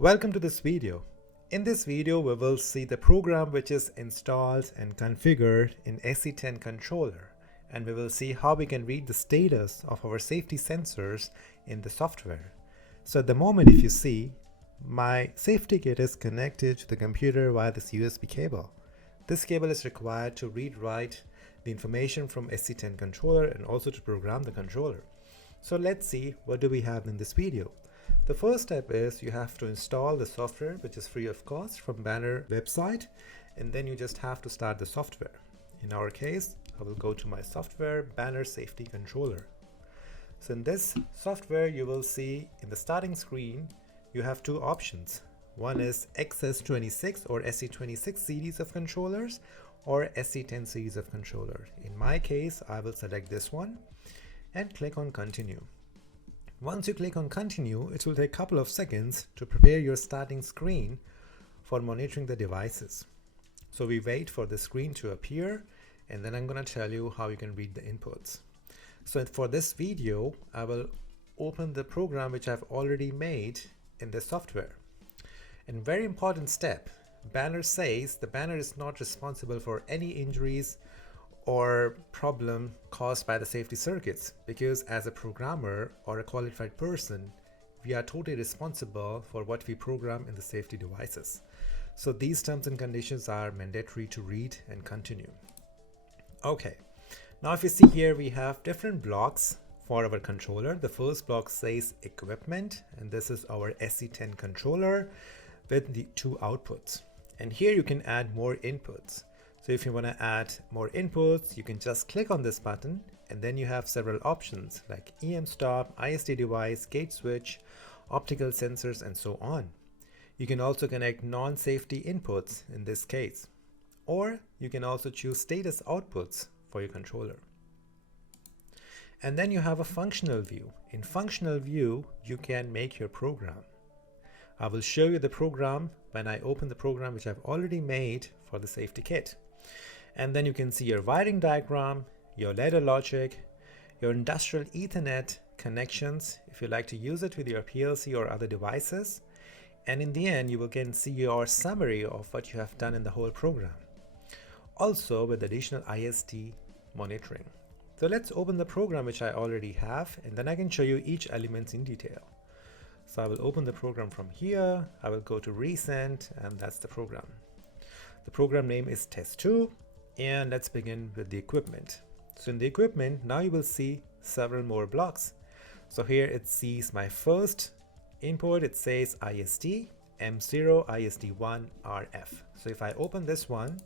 Welcome to this video. In this video, we will see the program which is installed and configured in SC10 controller, and we will see how we can read the status of our safety sensors in the software. So at the moment, if you see, my safety kit is connected to the computer via this USB cable. This cable is required to read-write the information from SC10 controller and also to program the controller. So let's see what do we have in this video. The first step is you have to install the software, which is free of cost from Banner website, and then you just have to start the software. In our case, I will go to my software, Banner Safety Controller. So in this software, you will see in the starting screen, you have two options. One is XS26 or SC26 series of controllers or SC10 series of controller. In my case, I will select this one and click on continue. Once you click on continue, it will take a couple of seconds to prepare your starting screen for monitoring the devices. So we wait for the screen to appear, and then I'm going to tell you how you can read the inputs. So for this video, I will open the program which I've already made in the software. And very important step, Banner says the Banner is not responsible for any injuries or problem caused by the safety circuits, because as a programmer or a qualified person, we are totally responsible for what we program in the safety devices. So these terms and conditions are mandatory to read and continue. Okay, now if you see here, we have different blocks for our controller. The first block says equipment, and this is our SC10 controller with the two outputs. And here you can add more inputs. So if you want to add more inputs, you can just click on this button, and then you have several options like EM stop, ISD device, gate switch, optical sensors, and so on. You can also connect non-safety inputs in this case, or you can also choose status outputs for your controller. And then you have a functional view. In functional view, you can make your program. I will show you the program when I open the program which I've already made for the safety kit. And then you can see your wiring diagram, your ladder logic, your industrial Ethernet connections if you like to use it with your PLC or other devices. And in the end, you will again see your summary of what you have done in the whole program. Also with additional ISD monitoring. So let's open the program which I already have, and then I can show you each element in detail. So I will open the program from here. I will go to recent, and that's the program. The program name is test2, and let's begin with the equipment. So in the equipment, now you will see several more blocks. So here it sees my first input. It says ISD, M0, ISD1, RF. So if I open this one,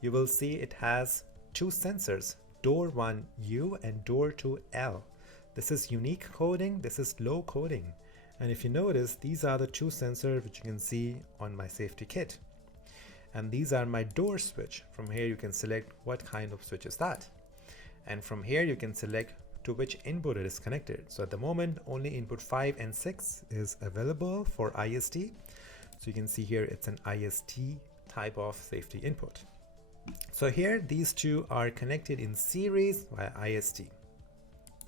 you will see it has two sensors, door 1U and door 2L. This is unique coding, this is low coding. And if you notice, these are the two sensors which you can see on my safety kit. And these are my door switch. From here you can select what kind of switch is that. And from here you can select to which input it is connected. So at the moment, only input 5 and 6 is available for ISD. So you can see here it's an IST type of safety input. So here these two are connected in series via IST.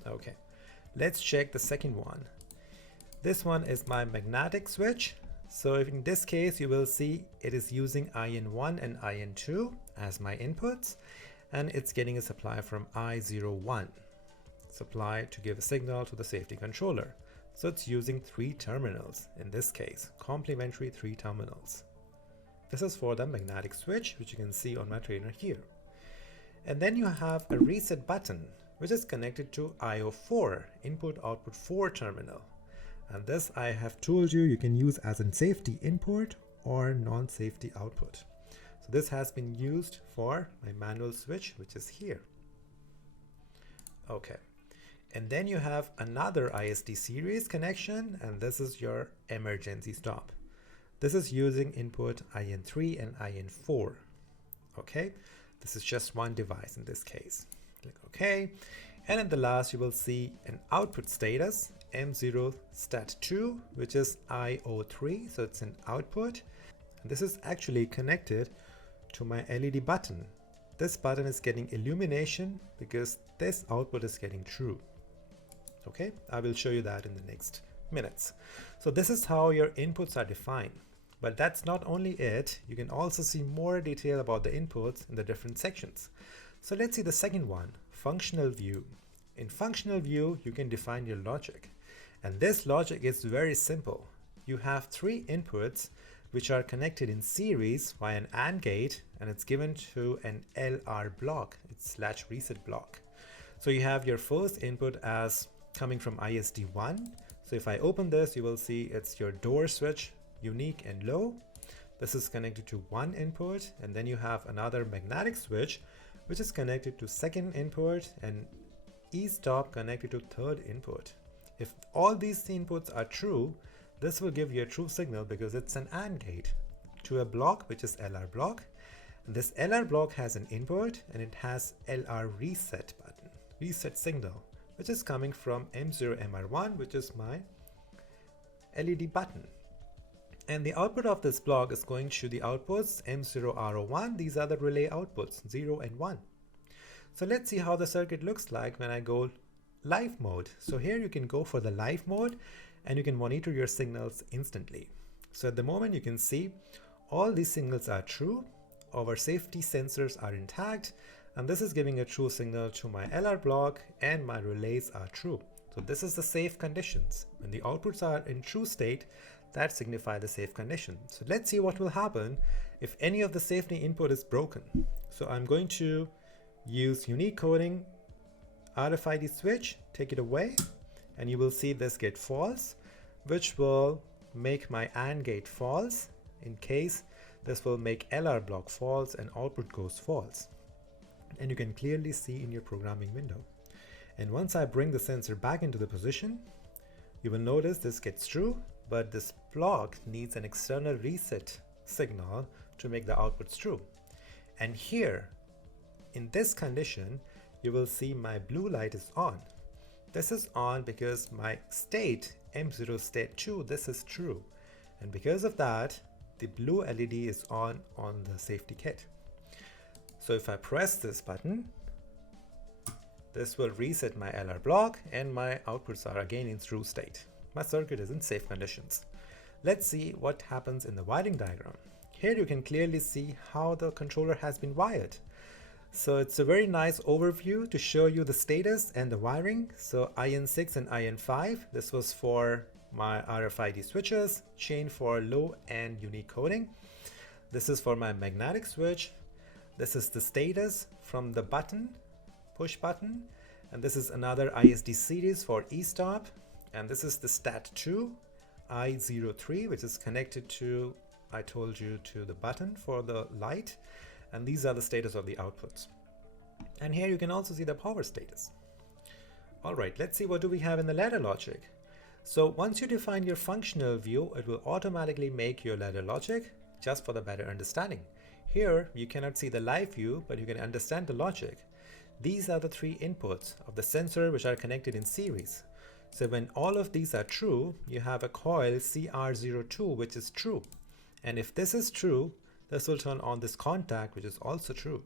Okay, let's check the second one. This one is my magnetic switch. So if in this case, you will see it is using IN1 and IN2 as my inputs, and it's getting a supply from I01 supply to give a signal to the safety controller. So it's using 3 terminals in this case, complementary 3 terminals. This is for the magnetic switch, which you can see on my trainer here. And then you have a reset button, which is connected to IO4, input output 4 terminal. And this I have told you can use as a safety input or non-safety output. So this has been used for my manual switch, which is here. Okay. And then you have another ISD series connection, and this is your emergency stop. This is using input IN3 and IN4. Okay. This is just one device in this case. Click OK. And in the last, you will see an output status, M0 stat2, which is IO3, so it's an output. And this is actually connected to my LED button. This button is getting illumination because this output is getting true. Okay, I will show you that in the next minutes. So this is how your inputs are defined. But that's not only it, you can also see more detail about the inputs in the different sections. So let's see the second one, functional view. In functional view, you can define your logic. And this logic is very simple. You have three inputs which are connected in series via an AND gate, and it's given to an LR block, it's latch reset block. So you have your first input as coming from ISD1. So if I open this, you will see it's your door switch, unique and low. This is connected to one input, and then you have another magnetic switch which is connected to second input, and E-stop connected to third input. If all these inputs are true, this will give you a true signal because it's an AND gate to a block which is LR block. And this LR block has an input and it has LR reset button, reset signal, which is coming from M0MR1, which is my LED button. And the output of this block is going to the outputs M0R01. These are the relay outputs 0 and 1. So let's see how the circuit looks like when I go live mode. So here you can go for the live mode and you can monitor your signals instantly. So at the moment you can see all these signals are true, our safety sensors are intact, and this is giving a true signal to my LR block, and my relays are true. So this is the safe conditions. When the outputs are in true state, that signify the safe condition. So let's see what will happen if any of the safety input is broken. So I'm going to use unique coding RFID switch, take it away, and you will see this get false, which will make my AND gate false. In case this will make LR block false and output goes false. And you can clearly see in your programming window. And once I bring the sensor back into the position, you will notice this gets true, but this block needs an external reset signal to make the outputs true. And here, in this condition, you will see my blue light is on. This is on because my state, M0 state 2, this is true. And because of that, the blue LED is on the safety kit. So if I press this button, this will reset my LR block and my outputs are again in true state. My circuit is in safe conditions. Let's see what happens in the wiring diagram. Here you can clearly see how the controller has been wired. So it's a very nice overview to show you the status and the wiring. So IN6 and IN5, this was for my RFID switches, chain for low and unique coding. This is for my magnetic switch. This is the status from the button, push button. And this is another ISD series for E-stop. And this is the STAT2 I03, which is connected to, I told you, to the button for the light. And these are the status of the outputs. And here you can also see the power status. All right, let's see what do we have in the ladder logic. So once you define your functional view, it will automatically make your ladder logic just for the better understanding. Here, you cannot see the live view, but you can understand the logic. These are the three inputs of the sensor which are connected in series. So when all of these are true, you have a coil CR02, which is true. And if this is true, this will turn on this contact, which is also true.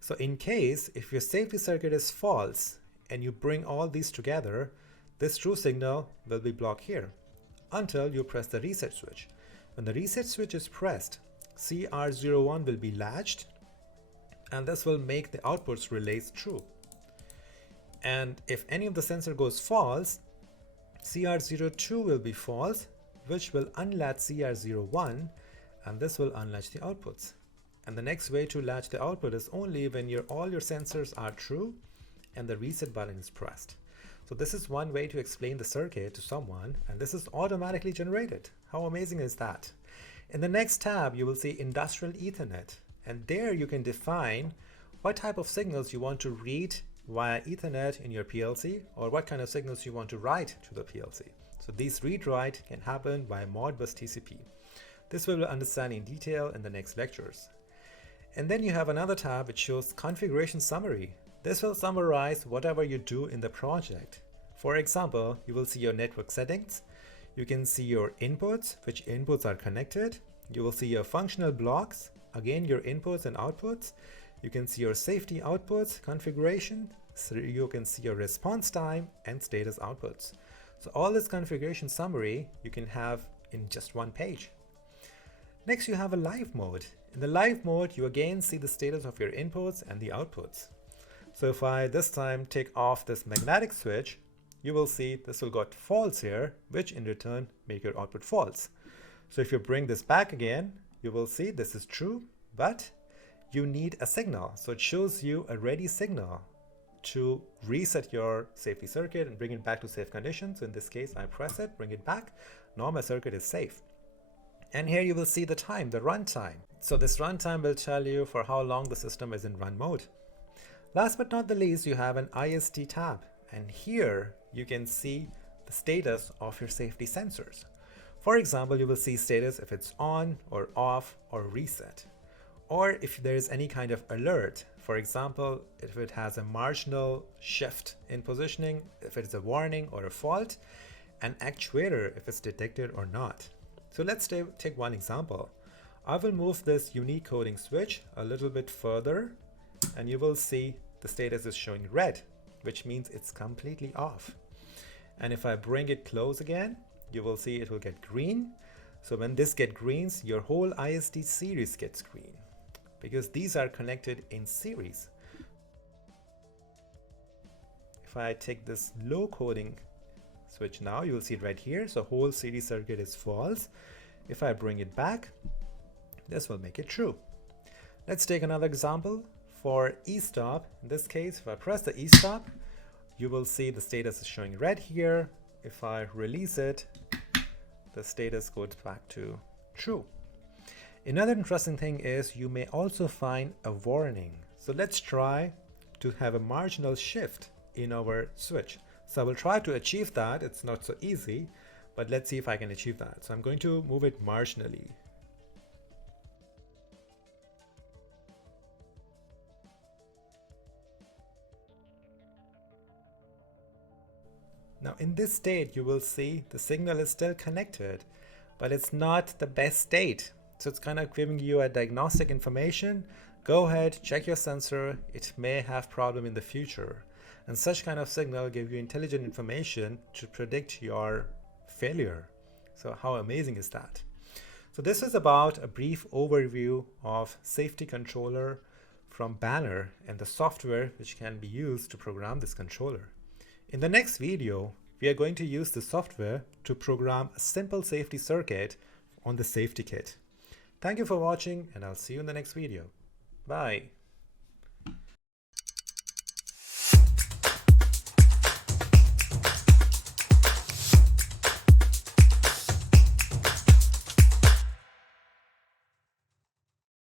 So in case if your safety circuit is false and you bring all these together, this true signal will be blocked here until you press the reset switch. When the reset switch is pressed, CR01 will be latched, and this will make the outputs relays true. And if any of the sensor goes false, CR02 will be false, which will unlatch CR01, and this will unlatch the outputs. And the next way to latch the output is only when all your sensors are true and the reset button is pressed. So this is one way to explain the circuit to someone, and this is automatically generated. How amazing is that? In the next tab, you will see Industrial Ethernet, and there you can define what type of signals you want to read via Ethernet in your PLC, or what kind of signals you want to write to the PLC. So these read-write can happen via Modbus TCP. This we will understand in detail in the next lectures. And then you have another tab which shows Configuration Summary. This will summarize whatever you do in the project. For example, you will see your network settings. You can see your inputs, which inputs are connected. You will see your functional blocks, again your inputs and outputs. You can see your safety outputs configuration. So you can see your response time and status outputs. So all this configuration summary you can have in just one page. Next, you have a live mode. In the live mode, you again see the status of your inputs and the outputs. So if I this time take off this magnetic switch, you will see this will got false here, which in return make your output false. So if you bring this back again, you will see this is true, but you need a signal. So it shows you a ready signal to reset your safety circuit and bring it back to safe conditions. So in this case, I press it, bring it back. Now my circuit is safe. And here you will see the time, the runtime. So this runtime will tell you for how long the system is in run mode. Last but not the least, you have an IST tab. And here you can see the status of your safety sensors. For example, you will see status if it's on or off or reset. Or if there is any kind of alert, for example, if it has a marginal shift in positioning, if it's a warning or a fault, an actuator if it's detected or not. So let's take one example. I will move this unique coding switch a little bit further and you will see the status is showing red, which means it's completely off. And if I bring it close again, you will see it will get green. So when this gets green, your whole ISD series gets green because these are connected in series. If I take this low coding switch now, you will see it right here. So whole series circuit is false. If I bring it back, this will make it true. Let's take another example for e-stop. In this case, if I press the e-stop, you will see the status is showing red here. If I release it, the status goes back to true. Another interesting thing is you may also find a warning. So let's try to have a marginal shift in our switch. So I will try to achieve that. It's not so easy, but let's see if I can achieve that. So I'm going to move it marginally. Now in this state, you will see the signal is still connected, but it's not the best state. So it's kind of giving you a diagnostic information. Go ahead, check your sensor. It may have problem in the future. And such kind of signal give you intelligent information to predict your failure. So how amazing is that? So this is about a brief overview of safety controller from Banner and the software which can be used to program this controller. In the next video, we are going to use the software to program a simple safety circuit on the safety kit. Thank you for watching and I'll see you in the next video. Bye.